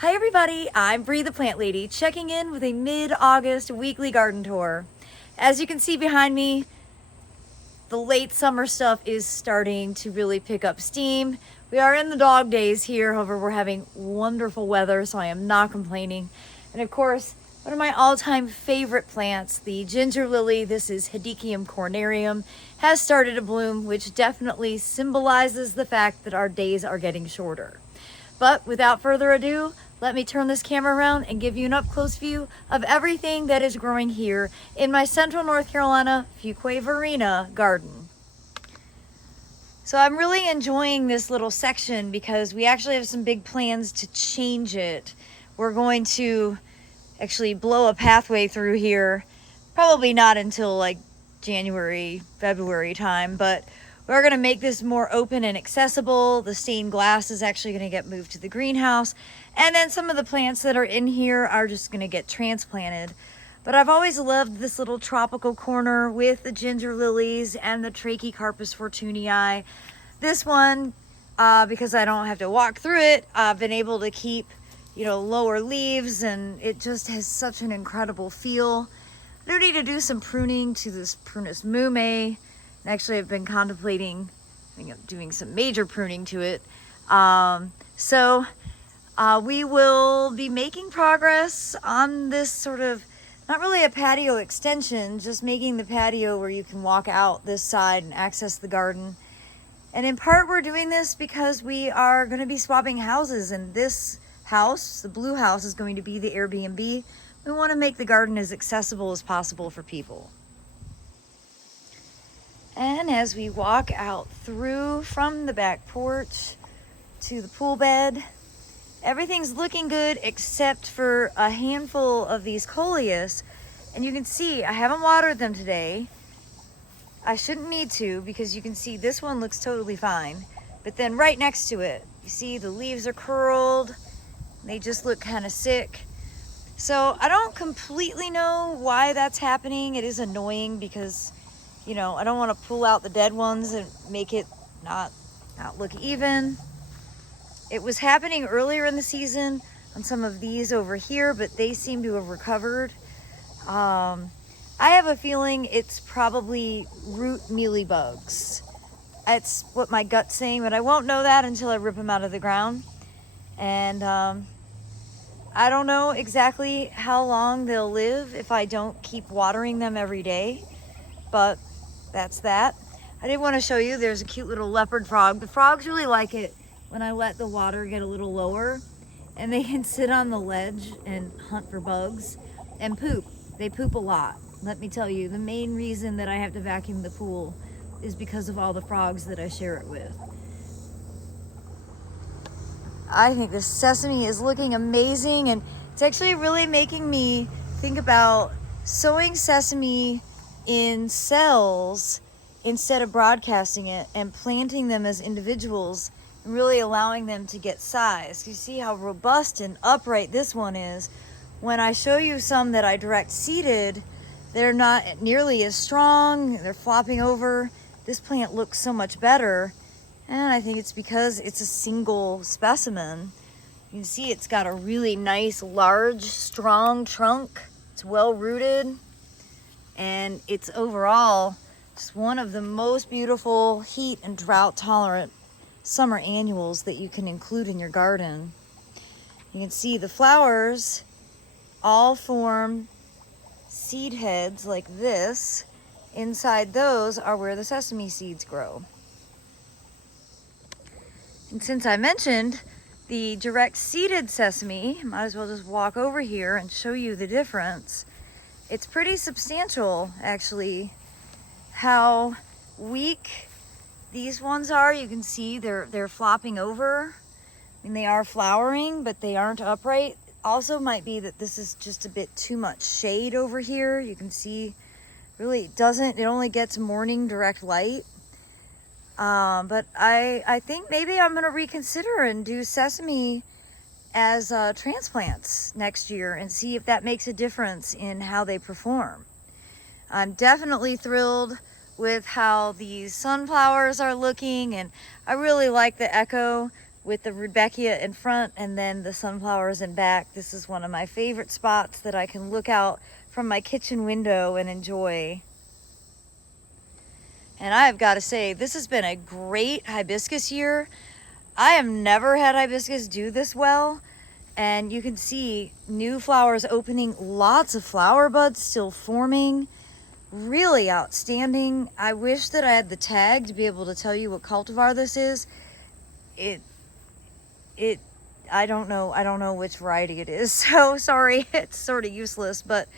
Hi everybody, I'm Bree the Plant Lady, checking in with a mid-August weekly garden tour. As you can see behind me, the late summer stuff is starting to really pick up steam. We are in the dog days here, however we're having wonderful weather, so I am not complaining. And of course, one of my all-time favorite plants, the ginger lily, this is Hedychium cornarium, has started to bloom, which definitely symbolizes the fact that our days are getting shorter. But without further ado, let me turn this camera around and give you an up-close view of everything that is growing here in my Central North Carolina Fuquay-Varina garden. So I'm really enjoying this little section because we actually have some big plans to change it. We're going to actually blow a pathway through here, probably not until like January, February time, but we're going to make this more open and accessible. The stained glass is actually going to get moved to the greenhouse. And then some of the plants that are in here are just going to get transplanted. But I've always loved this little tropical corner with the ginger lilies and the Trachycarpus fortunii. This one, because I don't have to walk through it, I've been able to keep, lower leaves, and it just has such an incredible feel. I do need to do some pruning to this Prunus mume. Actually, I've been contemplating doing some major pruning to it. We will be making progress on this sort of, not really a patio extension, just making the patio where you can walk out this side and access the garden. And in part, we're doing this because we are going to be swapping houses, and this house, the blue house, is going to be the Airbnb. We want to make the garden as accessible as possible for people. And as we walk out through from the back porch to the pool bed, everything's looking good except for a handful of these coleus. And you can see I haven't watered them today. I shouldn't need to, because you can see this one looks totally fine. But then right next to it, you see the leaves are curled. They just look kind of sick. So I don't completely know why that's happening. It is annoying because I don't want to pull out the dead ones and make it not look even. It was happening earlier in the season on some of these over here, but they seem to have recovered. I have a feeling it's probably root mealybugs. That's what my gut's saying, but I won't know that until I rip them out of the ground. And I don't know exactly how long they'll live if I don't keep watering them every day, but that's that. I did want to show you, there's a cute little leopard frog. The frogs really like it when I let the water get a little lower, and they can sit on the ledge and hunt for bugs and poop. They poop a lot. Let me tell you, the main reason that I have to vacuum the pool is because of all the frogs that I share it with. I think this sesame is looking amazing, and it's actually really making me think about sowing sesame in cells instead of broadcasting it and planting them as individuals and really allowing them to get size. You see how robust and upright this one is. When I show you some that I direct seeded, they're not nearly as strong. They're flopping over. This plant looks so much better, and I think it's because it's a single specimen. You can see it's got a really nice, large, strong trunk. It's well rooted. And it's overall just one of the most beautiful heat and drought tolerant summer annuals that you can include in your garden. You can see the flowers all form seed heads like this. Inside those are where the sesame seeds grow. And since I mentioned the direct seeded sesame, might as well just walk over here and show you the difference. It's pretty substantial, actually, how weak these ones are. You can see they're flopping over. I mean, they are flowering, but they aren't upright. Also might be that this is just a bit too much shade over here. You can see really it only gets morning direct light. But I think maybe I'm gonna reconsider and do sesame as transplants next year and see if that makes a difference in how they perform. I'm definitely thrilled with how these sunflowers are looking, and I really like the Echo with the rudbeckia in front and then the sunflowers in back. This is one of my favorite spots that I can look out from my kitchen window and enjoy. And I've got to say, this has been a great hibiscus year. I have never had hibiscus do this well. And you can see new flowers opening, lots of flower buds still forming. Really outstanding. I wish that I had the tag to be able to tell you what cultivar this is. I don't know which variety it is, so sorry, it's sort of useless, but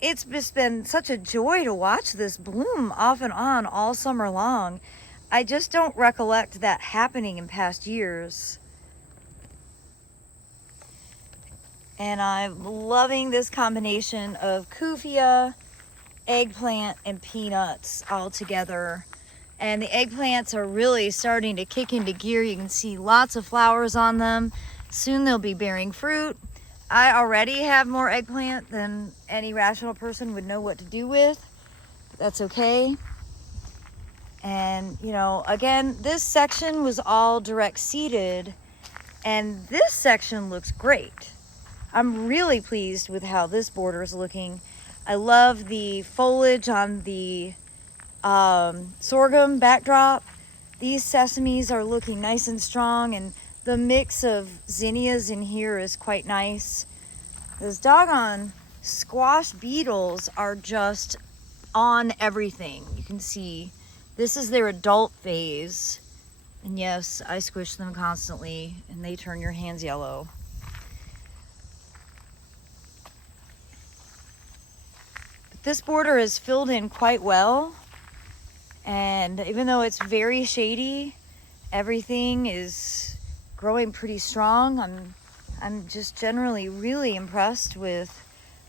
it's just been such a joy to watch this bloom off and on all summer long. I just don't recollect that happening in past years. And I'm loving this combination of kufia, eggplant, and peanuts all together. And the eggplants are really starting to kick into gear. You can see lots of flowers on them. Soon they'll be bearing fruit. I already have more eggplant than any rational person would know what to do with. That's okay. And, you know, again, this section was all direct seeded, and this section looks great. I'm really pleased with how this border is looking. I love the foliage on the sorghum backdrop. These sesames are looking nice and strong, and the mix of zinnias in here is quite nice. Those doggone squash beetles are just on everything. You can see this is their adult phase, and yes, I squish them constantly and they turn your hands yellow. But this border is filled in quite well. And even though it's very shady, everything is growing pretty strong. I'm just generally really impressed with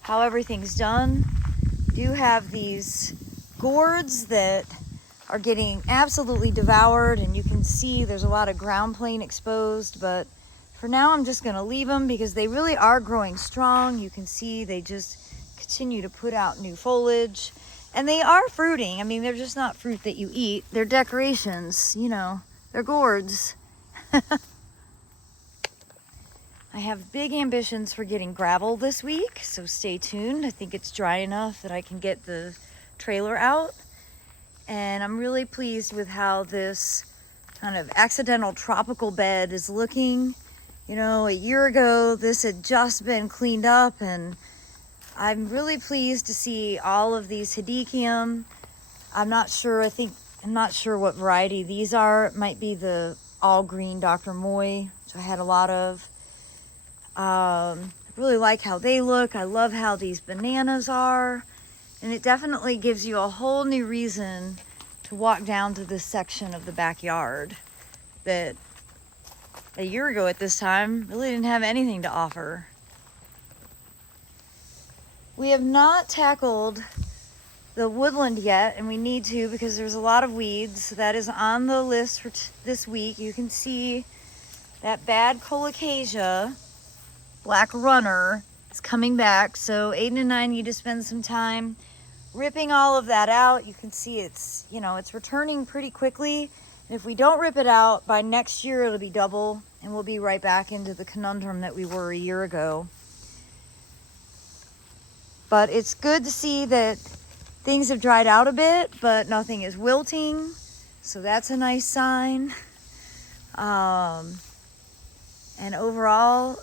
how everything's done. Do have these gourds that are getting absolutely devoured, and you can see there's a lot of ground plane exposed, but for now I'm just going to leave them because they really are growing strong. You can see they just continue to put out new foliage. And they are fruiting. I mean, they're just not fruit that you eat. They're decorations, you know. They're gourds. I have big ambitions for getting gravel this week, so stay tuned. I think it's dry enough that I can get the trailer out. And I'm really pleased with how this kind of accidental tropical bed is looking. You know, a year ago, this had just been cleaned up, and I'm really pleased to see all of these hedychium. I'm not sure what variety these are. It might be the all green Dr. Moy, which I had a lot of. I really like how they look. I love how these bananas are. And it definitely gives you a whole new reason to walk down to this section of the backyard that a year ago at this time really didn't have anything to offer. We have not tackled the woodland yet, and we need to because there's a lot of weeds. That is on the list for this week. You can see that bad colocasia, black runner, is coming back. So Aiden and I need to spend some time ripping all of that out. You can see it's, you know, it's returning pretty quickly. And if we don't rip it out, by next year it'll be double, and we'll be right back into the conundrum that we were a year ago. But it's good to see that things have dried out a bit, but nothing is wilting. So that's a nice sign. And overall,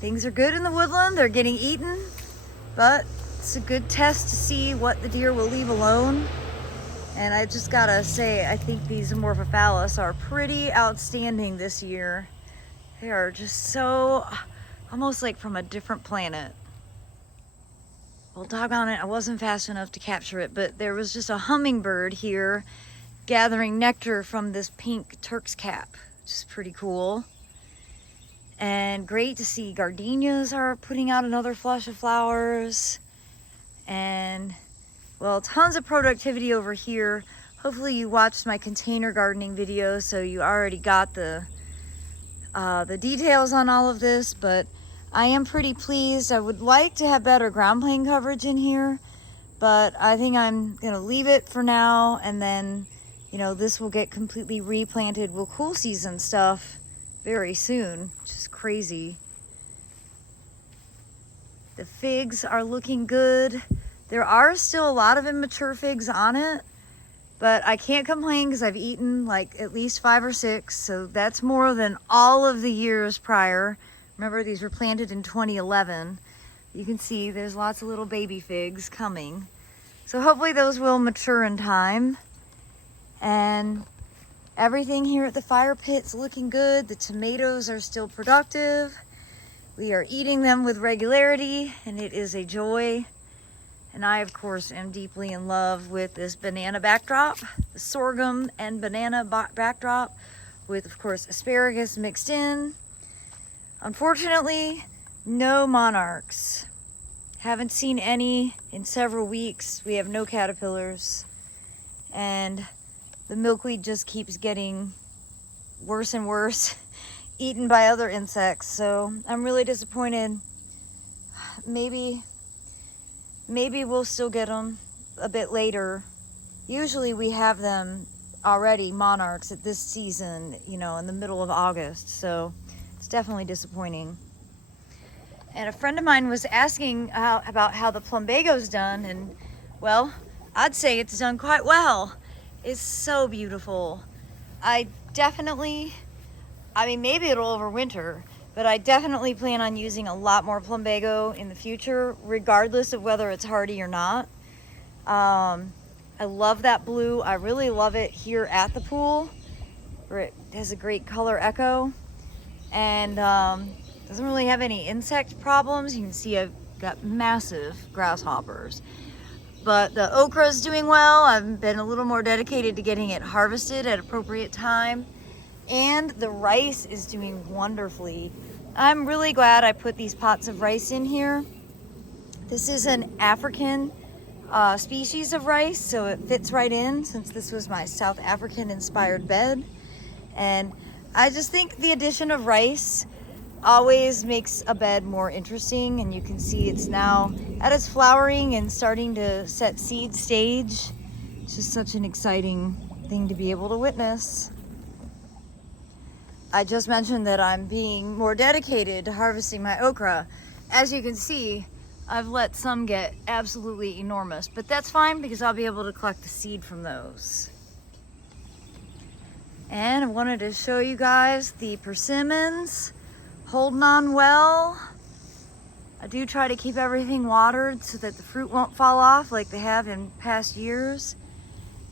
things are good in the woodland. They're getting eaten, but it's a good test to see what the deer will leave alone. And I just gotta say, I think these Amorphophallus are pretty outstanding this year. They are just so, almost like from a different planet. Well, doggone it, I wasn't fast enough to capture it, but there was just a hummingbird here gathering nectar from this pink Turk's cap, which is pretty cool. And great to see gardenias are putting out another flush of flowers. And, well, tons of productivity over here. Hopefully you watched my container gardening video, so you already got the details on all of this, but I am pretty pleased. I would like to have better ground plane coverage in here, but I think I'm gonna leave it for now and then you know, this will get completely replanted with cool season stuff very soon, which is crazy. The figs are looking good. There are still a lot of immature figs on it, but I can't complain because I've eaten like at least 5 or 6, so that's more than all of the years prior. Remember, these were planted in 2011. You can see there's lots of little baby figs coming. So hopefully those will mature in time. And everything here at the fire pit's looking good. The tomatoes are still productive. We are eating them with regularity, and it is a joy. And I, of course, am deeply in love with this banana backdrop, the sorghum and banana backdrop with, of course, asparagus mixed in. Unfortunately, no monarchs. Haven't seen any in several weeks. We have no caterpillars. And the milkweed just keeps getting worse and worse, eaten by other insects. So I'm really disappointed. Maybe we'll still get them a bit later. Usually we have them already, monarchs, at this season, you know, in the middle of August. So it's definitely disappointing. And a friend of mine was asking about how the plumbago's done, and well, I'd say it's done quite well. It's so beautiful. I mean, maybe it'll overwinter, but I definitely plan on using a lot more plumbago in the future, regardless of whether it's hardy or not. I love that blue. I really love it here at the pool, where it has a great color echo, and doesn't really have any insect problems. You can see I've got massive grasshoppers. But the okra is doing well. I've been a little more dedicated to getting it harvested at appropriate time. And the rice is doing wonderfully. I'm really glad I put these pots of rice in here. This is an African species of rice, so it fits right in since this was my South African inspired bed. And I just think the addition of rice always makes a bed more interesting, and you can see it's now at its flowering and starting to set seed stage. It's just such an exciting thing to be able to witness. I just mentioned that I'm being more dedicated to harvesting my okra. As you can see, I've let some get absolutely enormous, but that's fine because I'll be able to collect the seed from those. And I wanted to show you guys the persimmons holding on well. I do try to keep everything watered so that the fruit won't fall off like they have in past years.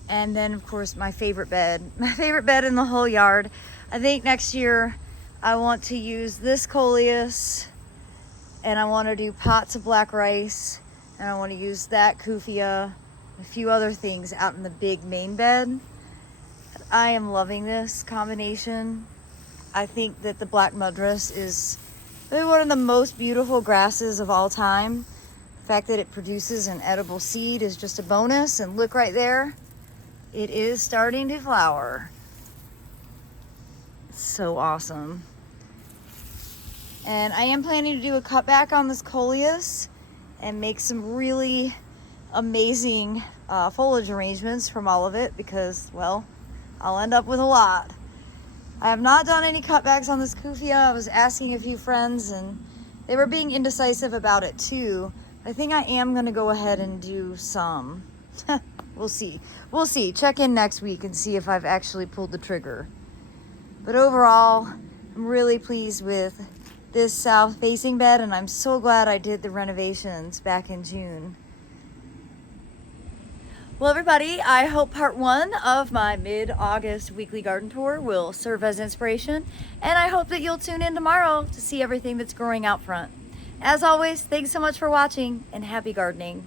And then, of course, my favorite bed in the whole yard. I think next year I want to use this coleus, and I want to do pots of black rice, and I want to use that kufia, a few other things out in the big main bed. I am loving this combination. I think that the black mudras is really one of the most beautiful grasses of all time. The fact that it produces an edible seed is just a bonus, and look right there, it is starting to flower. It's so awesome. And I am planning to do a cutback on this coleus and make some really amazing foliage arrangements from all of it because, well, I'll end up with a lot. I have not done any cutbacks on this kufia. I was asking a few friends and they were being indecisive about it too. I think I am gonna go ahead and do some. We'll see. We'll see. Check in next week and see if I've actually pulled the trigger. But overall, I'm really pleased with this south facing bed, and I'm so glad I did the renovations back in June. Well, everybody, I hope part 1 of my mid-August weekly garden tour will serve as inspiration, and I hope that you'll tune in tomorrow to see everything that's growing out front. As always, thanks so much for watching, and happy gardening.